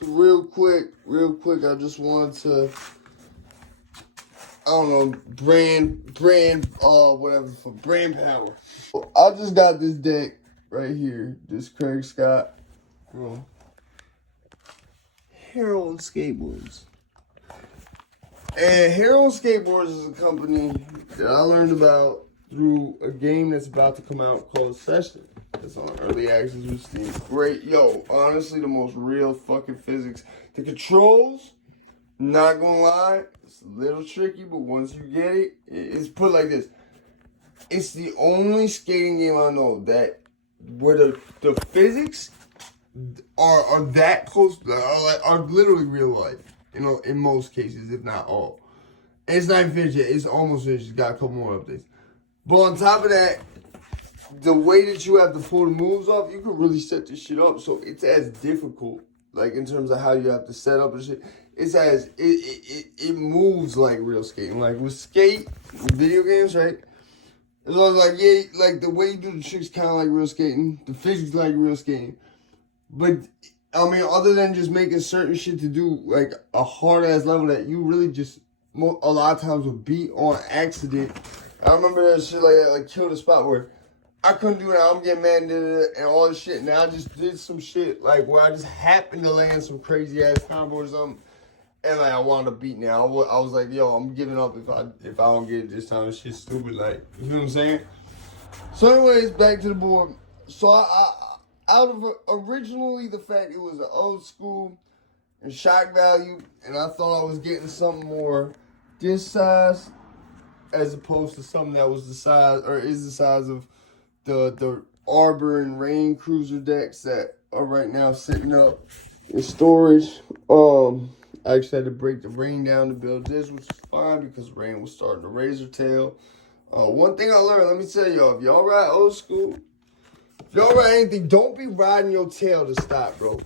So real quick, I just wanted to, I don't know, whatever, for brand power. I just got this deck right here, this Craig Scott Heroin Skateboards. And Heroin Skateboards is a company that I learned about through a game that's about to come out called Session. It's on early access with Steam. Great, yo, honestly, the most real fucking physics. The controls, not gonna lie, it's a little tricky, but once you get it, it's put like this. It's the only skating game I know that where the physics are that close, are literally real life. You know, in most cases, if not all. And it's not even finished yet. It's almost finished. It's got a couple more updates. But on top of that, the way that you have to pull the moves off, you can really set this shit up. So it's as difficult, like in terms of how you have to set up and shit. It's as it moves like real skating. Like with video games, right? It's always like, yeah, like the way you do the tricks kind of like real skating. The physics like real skating. But I mean, other than just making certain shit to do like a hard ass level that you really just a lot of times would beat on accident. I remember that shit like that, like Kill the Spot, where I couldn't do that. I'm getting mad and all this shit. And I just did some shit like where I just happened to land some crazy ass combo or something, and like I wound up beating it. I was like, yo, I'm giving up if I don't get it this time. This shit's stupid. Like, you know what I'm saying? So, anyways, back to the board. So I out of originally the fact it was an old school and shock value, and I thought I was getting something more this size as opposed to something that was the size or is the size of the Arbor and Rain cruiser decks that are right now sitting up in storage. I actually had to break the Rain down to build this, which is fine because Rain was starting to razor tail. One thing I learned, let me tell y'all, if y'all ride old school, if y'all ride anything, don't be riding your tail to stop, bro.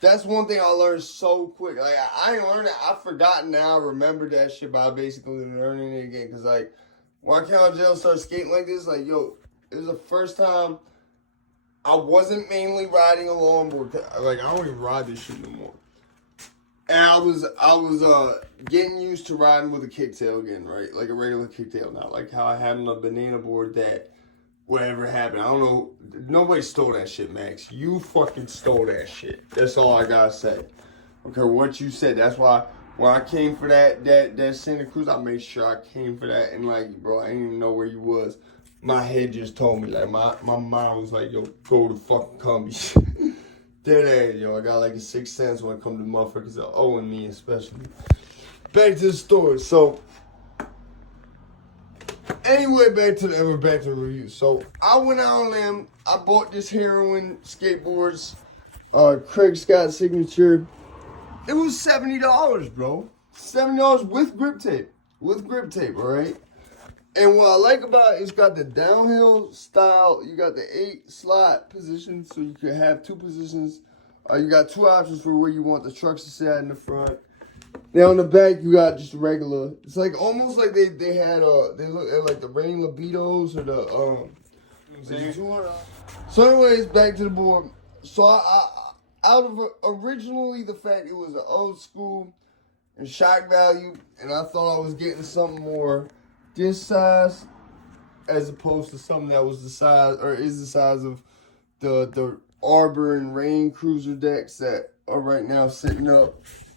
That's one thing I learned so quick. Like, I ain't learned it. I've forgotten now. I remember that shit, but I basically learning it again. Because, like, when I came out of jail and started skating like this, like, yo, it was the first time I wasn't mainly riding a longboard. Like, I don't even ride this shit no more. And I was getting used to riding with a kicktail again, right? Like a regular kicktail, not like how I had on a banana board that whatever happened. I don't know. Nobody stole that shit, Max. You fucking stole that shit. That's all I gotta say. Okay, what you said. That's why when I came for that Santa Cruz, I made sure I came for that. And like, bro, I didn't even know where you was. My head just told me, like, my mind was like, yo, go to fucking Cumbies. Dead ass, yo. I got like a sixth sense when it comes to motherfuckers that owing me, especially. Back to the story. So, anyway, back to the review. So I went out on them. I bought this Heroin Skateboards Craig Scott signature. It was $70, bro. $70 with grip tape. All right. And what I like about it, it's got the downhill style. You got the 8-slot position, so you can have 2 positions. You got 2 options for where you want the trucks to sit in the front. Now on the back, you got just regular. It's like almost like they had they look at like the Rain Libidos or the So anyways, back to the board. So I out of originally the fact it was an old school and shock value, and I thought I was getting something more this size as opposed to something that was the size or is the size of the Arbor and Rain cruiser decks that are right now sitting up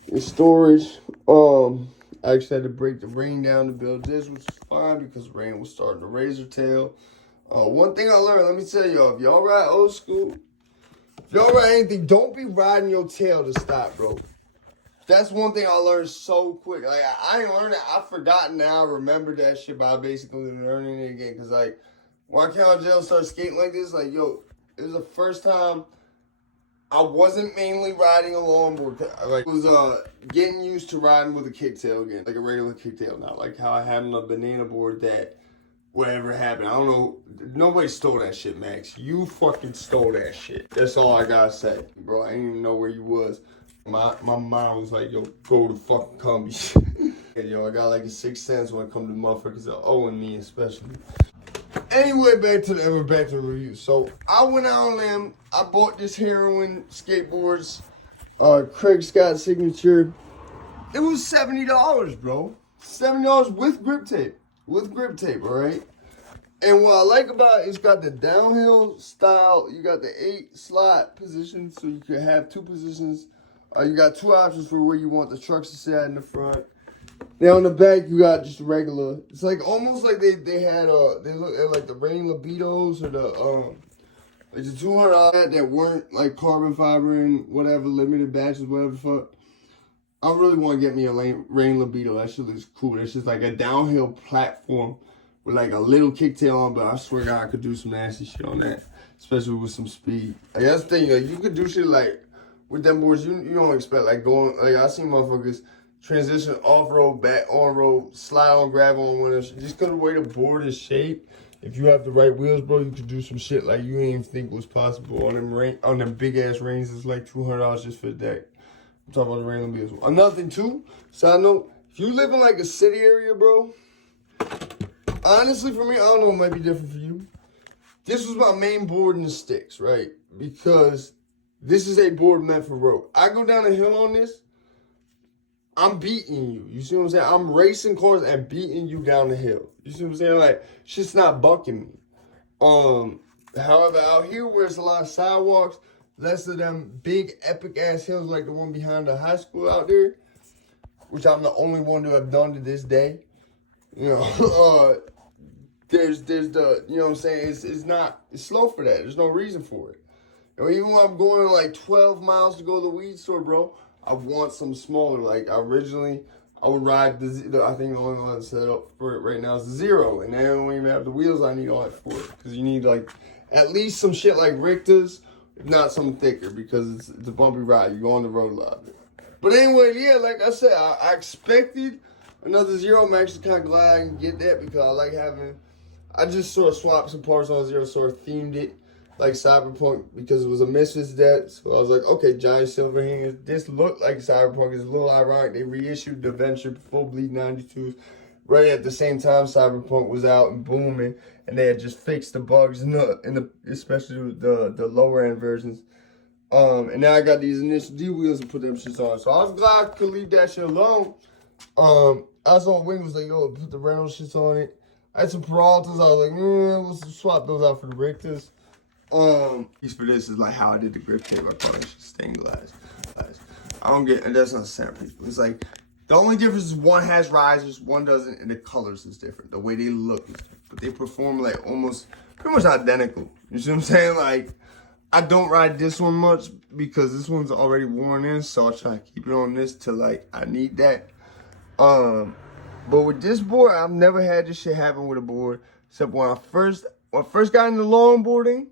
in storage. I actually had to break the Rain down to build this, which is fine because Rain was starting to razor tail. One thing I learned, let me tell y'all, if y'all ride old school, if y'all ride anything, don't be riding your tail to stop, bro. That's one thing I learned so quick. Like, I ain't learned it. I've forgotten now. I remember that shit, but I basically learning it again. Because, like, when I came out of jail and started skating like this, like, yo, it was the first time I wasn't mainly riding a longboard. Like, I was getting used to riding with a kicktail again. Like a regular kicktail, not like how I had on a banana board that whatever happened. I don't know. Nobody stole that shit, Max. You fucking stole that shit. That's all I gotta say. Bro, I didn't even know where you was. My mind was like, yo, go to fucking Cumbies. Yo, I got like a sixth sense when it comes to motherfuckers that owing me, especially. Anyway, back to the review. So I went out on them. I bought this Heroin Skateboards Craig Scott signature. It was $70, bro. $70 with grip tape. With grip tape, alright? And what I like about it, it's got the downhill style. You got the 8 slot position, so you can have 2 positions. You got 2 options for where you want the trucks to sit in the front. Now on the back, you got just regular. It's like almost like they had they look at like the Rain Libidos or the like the 200 that weren't like carbon fiber and whatever limited batches, whatever the fuck. I really want to get me a Rain Libido. That shit looks cool. That's just like a downhill platform with like a little kicktail on, but I swear God, I could do some nasty shit on that, especially with some speed. Like, that's the thing, like you could do shit like with them boards. You don't expect like going like I seen motherfuckers transition off road, back on road, slide on gravel on one. Just cause the way the board is shaped. If you have the right wheels, bro, you could do some shit like you didn't even think was possible on them big ass rings. It's like $200 just for the deck. I'm talking about the random wheels. Another thing too, side note, if you live in like a city area, bro, honestly for me, I don't know, it might be different for you. This was my main board in the sticks, right? Because this is a board meant for road. I go down a hill on this, I'm beating you. You see what I'm saying? I'm racing cars and beating you down the hill. You see what I'm saying? Like, shit's not bucking me. However, out here where it's a lot of sidewalks, less of them big epic ass hills like the one behind the high school out there, which I'm the only one to have done to this day. You know, there's the, you know what I'm saying? It's slow for that. There's no reason for it. You know, even when I'm going like 12 miles to go to the weed store, bro, I want some smaller. Like originally, I would ride I think the only one that's set up for it right now is the Zero, and they don't even have the wheels I need on it for it, because you need like at least some shit like Richter's, if not something thicker, because it's a bumpy ride. You go on the road a lot. But anyway, yeah, like I said, I expected another Zero. I'm actually kind of glad I can get that because I like having. I just sort of swapped some parts on Zero, sort of themed it like Cyberpunk because it was a Misfits deck. So I was like, okay, giant silver hands. This looked like Cyberpunk. It's a little ironic. They reissued the Venture Full Bleed 92s right at the same time Cyberpunk was out and booming, and they had just fixed the bugs in the especially the lower end versions. And now I got these initial D wheels and put them shits on. So I was glad I could leave that shit alone. I saw Wing was like, yo, put the Reynolds shits on it. I had some Peraltas. I was like, let's swap those out for the Richters. Piece for this is like how I did the grip tape. I probably should stained glass. I don't get, and that's not a centerpiece. But it's like the only difference is one has risers, one doesn't, and the colors is different. The way they look is different, but they perform like almost pretty much identical. You see what I'm saying? Like I don't ride this one much because this one's already worn in, so I try to keep it on this till like I need that. But with this board, I've never had this shit happen with a board except when I first got into longboarding.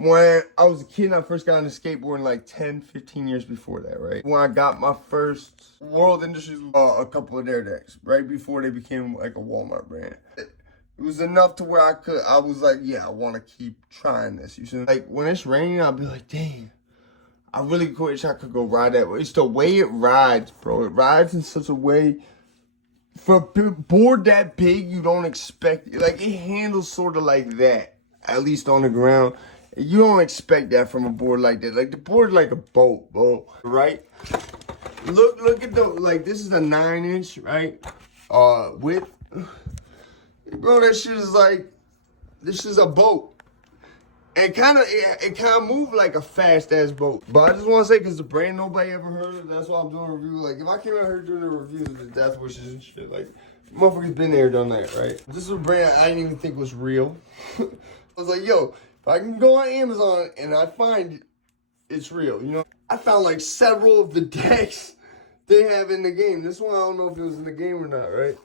When I was a kid and I first got into skateboarding like 10, 15 years before that, right? When I got my first World Industries, a couple of their decks, right before they became like a Walmart brand. It was enough to where I was like, yeah, I want to keep trying this. You see, like when it's raining, I'll be like, dang, I really wish I could go ride that way. It's the way it rides, bro. It rides in such a way, for a board that big, you don't expect, like it handles sort of like that, at least on the ground. You don't expect that from a board like that. Like the board is like a boat, bro. Right? Look at the, like this is a 9-inch, right? Width. Bro, that shit is like, this is a boat. And it kind of moved like a fast ass boat. But I just want to say, because the brand nobody ever heard of, that's why I'm doing a review. Like if I came out here doing a review of the Death Wishes and shit, like motherfuckers been there, done that, right? This is a brand I didn't even think was real. I was like, yo, I can go on Amazon and I find it's real, you know? I found like several of the decks they have in the game. This one, I don't know if it was in the game or not, right?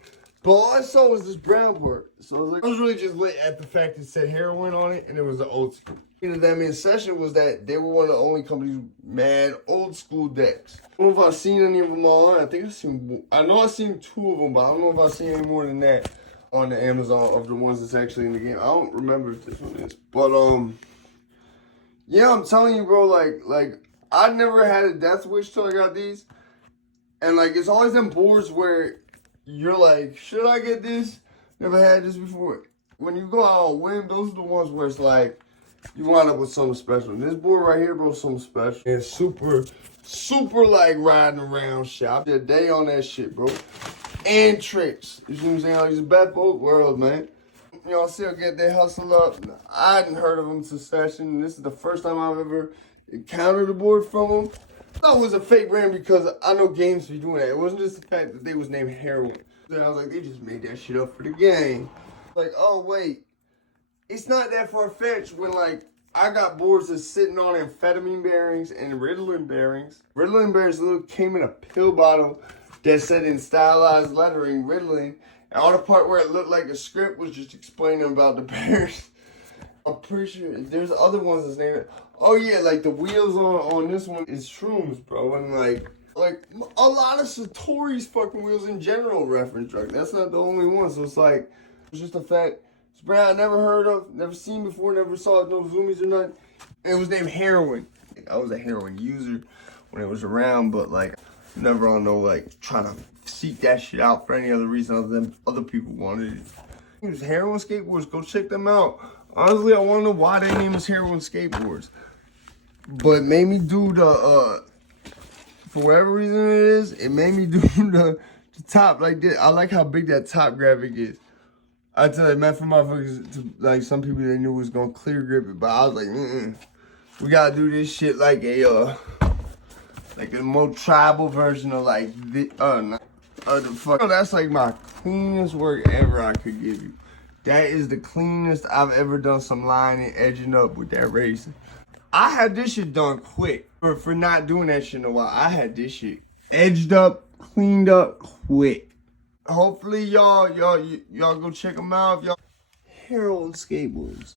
But all I saw was this brown part. So I was really just lit at the fact it said Heroin on it and it was the old school. You know, that main session was that they were one of the only companies mad old school decks. I don't know if I've seen any of them all. I know I've seen 2 of them, but I don't know if I've seen any more than that on the Amazon of the ones that's actually in the game. I don't remember if this one is. But yeah, I'm telling you, bro, like I never had a death wish till I got these. And like it's always them boards where you're like, should I get this? Never had this before. When you go out on whim, those are the ones where it's like, you wind up with something special. And this board right here, bro, something special. And super like riding around shop. Did a day on that shit, bro. And tricks. You see what I'm saying? Like, it's the best boat world, man. You know, still get that hustle up. I hadn't heard of them Succession. This is the first time I've ever encountered a board from them. I thought it was a fake brand because I know games be doing that. It wasn't just the fact that they was named Heroin. I was like, they just made that shit up for the game. Like, oh wait, it's not that far-fetched when like I got boards that's sitting on amphetamine bearings and Ritalin bearings. Ritalin bearings came in a pill bottle that said in stylized lettering Ritalin. And all the part where it looked like a script was just explaining about the bears. I'm pretty sure there's other ones that's named. Oh yeah, like the wheels on this one is shrooms, bro, and like a lot of Satori's fucking wheels in general reference drug. That's not the only one. So it's like it's just a fact. It's a brand I never heard of, never seen before, never saw it, no zoomies or nothing. And it was named Heroin. I was a heroin user when it was around, but like never on no like trying to seek that shit out for any other reason other than other people wanted it. It was Heroin Skateboards. Go check them out. Honestly, I want to know why their name is Heroin Skateboards. But it made me do the, for whatever reason it is, it made me do the top like this. I like how big that top graphic is. I tell you, man, for motherfuckers, like some people they knew was going to clear grip it, but I was like, we got to do this shit like a more tribal version of like, the fuck. Oh, that's like my cleanest work ever I could give you. That is the cleanest I've ever done some lining, edging up with that racing. I had this shit done quick for not doing that shit in a while. I had this shit edged up, cleaned up quick. Hopefully y'all go check them out. Y'all Heroin Skateboards.